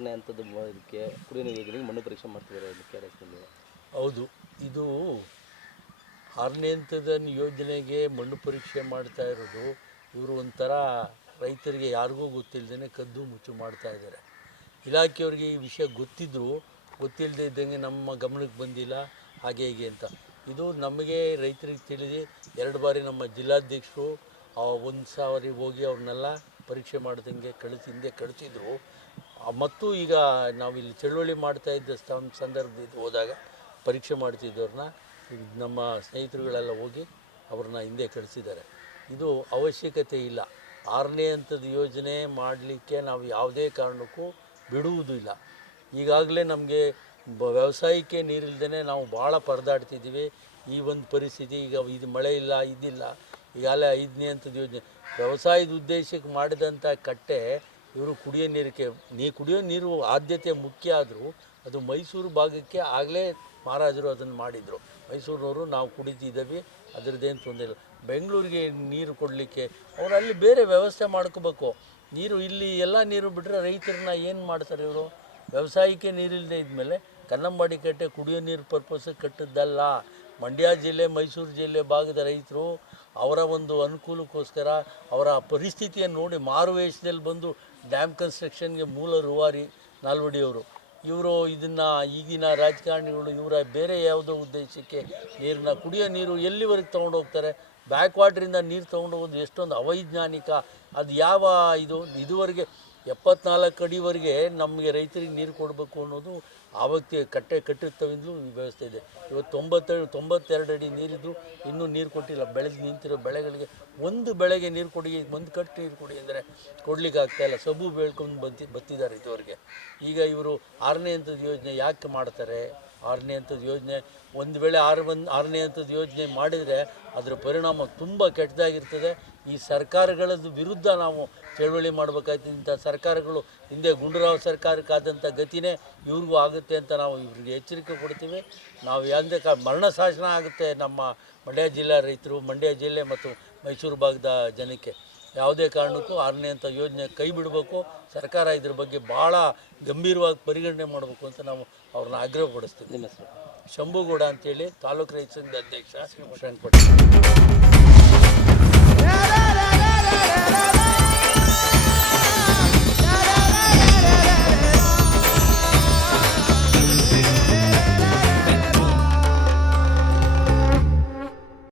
6ನೇ ಹಂತದ ಇದಕ್ಕೆ ಕುಡಿಯುವ ನೀರು ಯೋಜನೆಗೆ ಮಣ್ಣು ಪರೀಕ್ಷೆ ಮಾಡ್ತಿದ್ದಾರೆ KRSನಲ್ಲಿ. ಹೌದು, ಇದು 6ನೇ ಹಂತದ ಯೋಜನೆಗೆ ಮಣ್ಣು ಪರೀಕ್ಷೆ ಮಾಡ್ತಾ ಇರೋದು ಇವರು ಒಂಥರ ರೈತರಿಗೆ ಯಾರಿಗೂ ಗೊತ್ತಿಲ್ಲದೇ ಕದ್ದು ಮುಚ್ಚು ಮಾಡ್ತಾ ಇದ್ದಾರೆ. ಇಲಾಖೆಯವ್ರಿಗೆ ಈ ವಿಷಯ ಗೊತ್ತಿಲ್ಲದೆ ಇದ್ದಂಗೆ ನಮ್ಮ ಗಮನಕ್ಕೆ ಬಂದಿಲ್ಲ ಹಾಗೆ ಹೀಗೆ ಅಂತ. ಇದು ನಮಗೆ ರೈತರಿಗೆ ತಿಳಿದು 2 ಬಾರಿ ನಮ್ಮ ಜಿಲ್ಲಾಧ್ಯಕ್ಷರು ಒಂದು ಸಾರಿ ಹೋಗಿ ಅವ್ರನ್ನೆಲ್ಲ ಪರೀಕ್ಷೆ ಮಾಡ್ದಂಗೆ ಹಿಂದೆ ಕಳಿಸಿದ್ರು. ಮತ್ತು ಈಗ ನಾವಿಲ್ಲಿ ಚಳುವಳಿ ಮಾಡ್ತಾ ಇದ್ದ ಸಂದರ್ಭದಲ್ಲಿ ಹೋದಾಗ ಪರೀಕ್ಷೆ ಮಾಡ್ತಿದ್ದವ್ರನ್ನ ನಮ್ಮ ಸ್ನೇಹಿತರುಗಳೆಲ್ಲ ಹೋಗಿ ಅವ್ರನ್ನ ಹಿಂದೆ ಕಳಿಸಿದ್ದಾರೆ. ಇದು ಅವಶ್ಯಕತೆ ಇಲ್ಲ. 6ನೇ ಹಂತದ ಯೋಜನೆ ಮಾಡಲಿಕ್ಕೆ ನಾವು ಯಾವುದೇ ಕಾರಣಕ್ಕೂ ಬಿಡುವುದೂ ಇಲ್ಲ. ಈಗಾಗಲೇ ನಮಗೆ ವ್ಯವಸಾಯಕ್ಕೆ ನೀರಿಲ್ಲದೇ ನಾವು ಭಾಳ ಪರದಾಡ್ತಿದ್ದೀವಿ. ಈ ಒಂದು ಪರಿಸ್ಥಿತಿ ಈಗ ಇದು ಮಳೆ ಇಲ್ಲ, ಇದಿಲ್ಲ, ಈಗಾಗಲೇ 5ನೇ ಹಂತದ ಯೋಜನೆ ವ್ಯವಸಾಯದ ಉದ್ದೇಶಕ್ಕೆ ಮಾಡಿದಂಥ ಕಟ್ಟೆ ಇವರು ಕುಡಿಯೋ ನೀರು ಆದ್ಯತೆ ಮುಖ್ಯ ಆದರೂ ಅದು ಮೈಸೂರು ಭಾಗಕ್ಕೆ ಆಗಲೇ ಮಹಾರಾಜರು ಅದನ್ನು ಮಾಡಿದರು. ಮೈಸೂರಿನವರು ನಾವು ಕುಡಿತಿದ್ದೀವಿ, ಅದರದ್ದೇನು ತೊಂದರೆ ಇಲ್ಲ. ಬೆಂಗಳೂರಿಗೆ ನೀರು ಕೊಡಲಿಕ್ಕೆ ಅವರು ಅಲ್ಲಿ ಬೇರೆ ವ್ಯವಸ್ಥೆ ಮಾಡ್ಕೋಬೇಕು. ಇಲ್ಲಿ ಎಲ್ಲ ನೀರು ಬಿಟ್ಟರೆ ರೈತರನ್ನ ಏನು ಮಾಡ್ತಾರೆ ಇವರು? ವ್ಯವಸಾಯಕ್ಕೆ ನೀರಿಲ್ಲದೆ ಇದ್ಮೇಲೆ ಕನ್ನಂಬಾಡಿ ಕಟ್ಟೆ ಕುಡಿಯೋ ನೀರು ಪರ್ಪಸ್ಸಿಗೆ ಕಟ್ಟಿದ್ದಲ್ಲ. ಮಂಡ್ಯ ಜಿಲ್ಲೆ, ಮೈಸೂರು ಜಿಲ್ಲೆ ಭಾಗದ ರೈತರು ಅವರ ಒಂದು ಅನುಕೂಲಕ್ಕೋಸ್ಕರ ಅವರ ಪರಿಸ್ಥಿತಿಯನ್ನು ನೋಡಿ ಮಾರುವೇಷದಲ್ಲಿ ಬಂದು ಡ್ಯಾಮ್ ಕನ್ಸ್ಟ್ರಕ್ಷನ್ಗೆ ಮೂಲ ರೂವಾರಿ ನಾಲ್ವಡಿಯವರು. ಇವರು ಇದನ್ನು ಈಗಿನ ರಾಜಕಾರಣಿಗಳು ಇವರ ಬೇರೆ ಯಾವುದೋ ಉದ್ದೇಶಕ್ಕೆ ಕುಡಿಯೋ ನೀರು ಎಲ್ಲಿವರೆಗೆ ತೊಗೊಂಡೋಗ್ತಾರೆ? ಬ್ಯಾಕ್ ವಾಟ್ರಿಂದ ನೀರು ತೊಗೊಂಡೋಗೋದು ಎಷ್ಟೊಂದು ಅವೈಜ್ಞಾನಿಕ. ಅದು ಯಾವ ಇದುವರೆಗೆ 74 ಅಡಿವರೆಗೆ ನಮಗೆ ರೈತರಿಗೆ ನೀರು ಕೊಡಬೇಕು ಅನ್ನೋದು ಆವತ್ತು ಕಟ್ಟಿರ್ತವಿಂದಲೂ ವ್ಯವಸ್ಥೆ ಇದೆ. ಇವತ್ತು 92 ಅಡಿ ನೀರಿದ್ದು ಇನ್ನೂ ನೀರು ಕೊಟ್ಟಿಲ್ಲ. ಬೆಳೆದು ನಿಂತಿರೋ ಬೆಳೆಗಳಿಗೆ ಒಂದು ಬೆಳೆಗೆ ನೀರು ಕೊಡಿ, ಒಂದು ಕಟ್ಟು ನೀರು ಕೊಡಿ ಅಂದರೆ ಕೊಡಲಿಕ್ಕೆ ಆಗ್ತಾಯಿಲ್ಲ. ಸಬು ಬೆಳ್ಕೊಂಡು ಬತ್ತಿದ್ದಾರೆ ಇದುವರೆಗೆ. ಈಗ ಇವರು 6ನೇ ಹಂತದ ಯೋಜನೆ ಯಾಕೆ ಮಾಡ್ತಾರೆ? 6ನೇ ಹಂತದ ಯೋಜನೆ ಒಂದು ವೇಳೆ 6ನೇ ಹಂತದ ಯೋಜನೆ ಮಾಡಿದರೆ ಅದರ ಪರಿಣಾಮ ತುಂಬ ಕೆಟ್ಟದಾಗಿರ್ತದೆ. ಈ ಸರ್ಕಾರಗಳ ವಿರುದ್ಧ ನಾವು ಚಳವಳಿ ಮಾಡಬೇಕಾಯ್ತು. ಇಂಥ ಸರ್ಕಾರಗಳು ಹಿಂದೆ ಗುಂಡೂರಾವ್ ಸರ್ಕಾರಕ್ಕಾದಂಥ ಗತಿನೇ ಇವ್ರಿಗೂ ಆಗುತ್ತೆ ಅಂತ ನಾವು ಇವ್ರಿಗೆ ಎಚ್ಚರಿಕೆ ಕೊಡ್ತೀವಿ. ನಾವು ಯಾವುದೇ ಮರಣ ಶಾಸನ ಆಗುತ್ತೆ ನಮ್ಮ ಮಂಡ್ಯ ಜಿಲ್ಲಾ ರೈತರು, ಮಂಡ್ಯ ಜಿಲ್ಲೆ ಮತ್ತು ಮೈಸೂರು ಭಾಗದ ಜನಕ್ಕೆ. ಯಾವುದೇ ಕಾರಣಕ್ಕೂ 6ನೇ ಹಂತ ಯೋಜನೆ ಕೈ ಬಿಡಬೇಕು. ಸರ್ಕಾರ ಇದ್ರ ಬಗ್ಗೆ ಭಾಳ ಗಂಭೀರವಾಗಿ ಪರಿಗಣನೆ ಮಾಡಬೇಕು ಅಂತ ನಾವು ಅವ್ರನ್ನ ಆಗ್ರಹಪಡಿಸ್ತೀವಿ. ನಿಮ್ಮ ಹೆಸರು? ಶಂಭುಗೌಡ ಅಂತೇಳಿ, ತಾಲೂಕು ರೈತ ಸಂಘದ ಅಧ್ಯಕ್ಷ, ಶ್ರೀಕೃಷ್ಣಕೋಟೆ.